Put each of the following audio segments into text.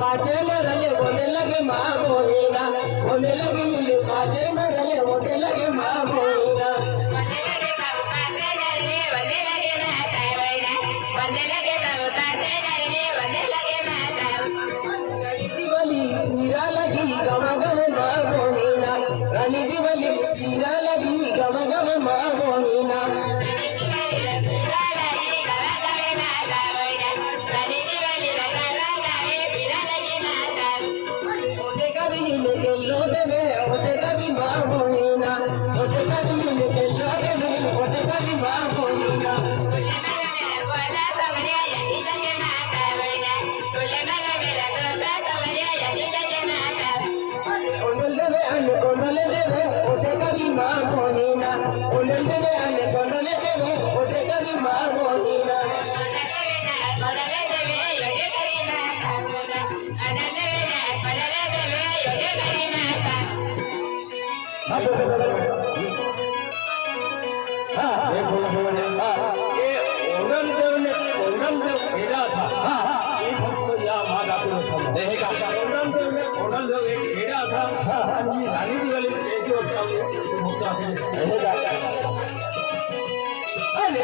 पाटे मरले बोले लगे माँ बोलेगा बोले लगे मुझे पाटे मरले बोले लगे माँ बोलेगा दिवाली पीरा लगी गम गम माँ बोलेगा रानी दिवाली पीरा लगी गम गम माँ बोलेगा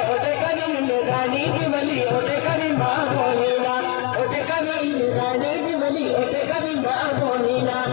रानी की बली होते कभी माँ बोलेगा होते कभी रानी की बली होते कभी माँ बोलेगा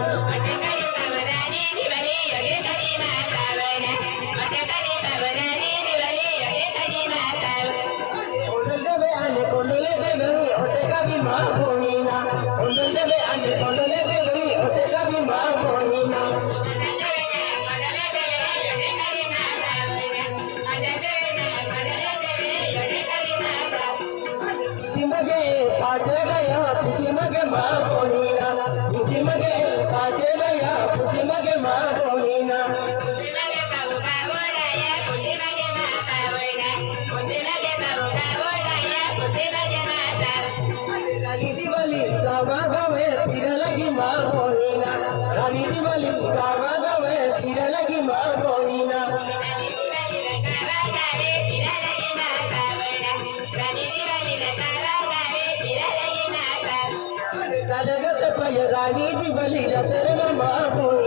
रानी की बली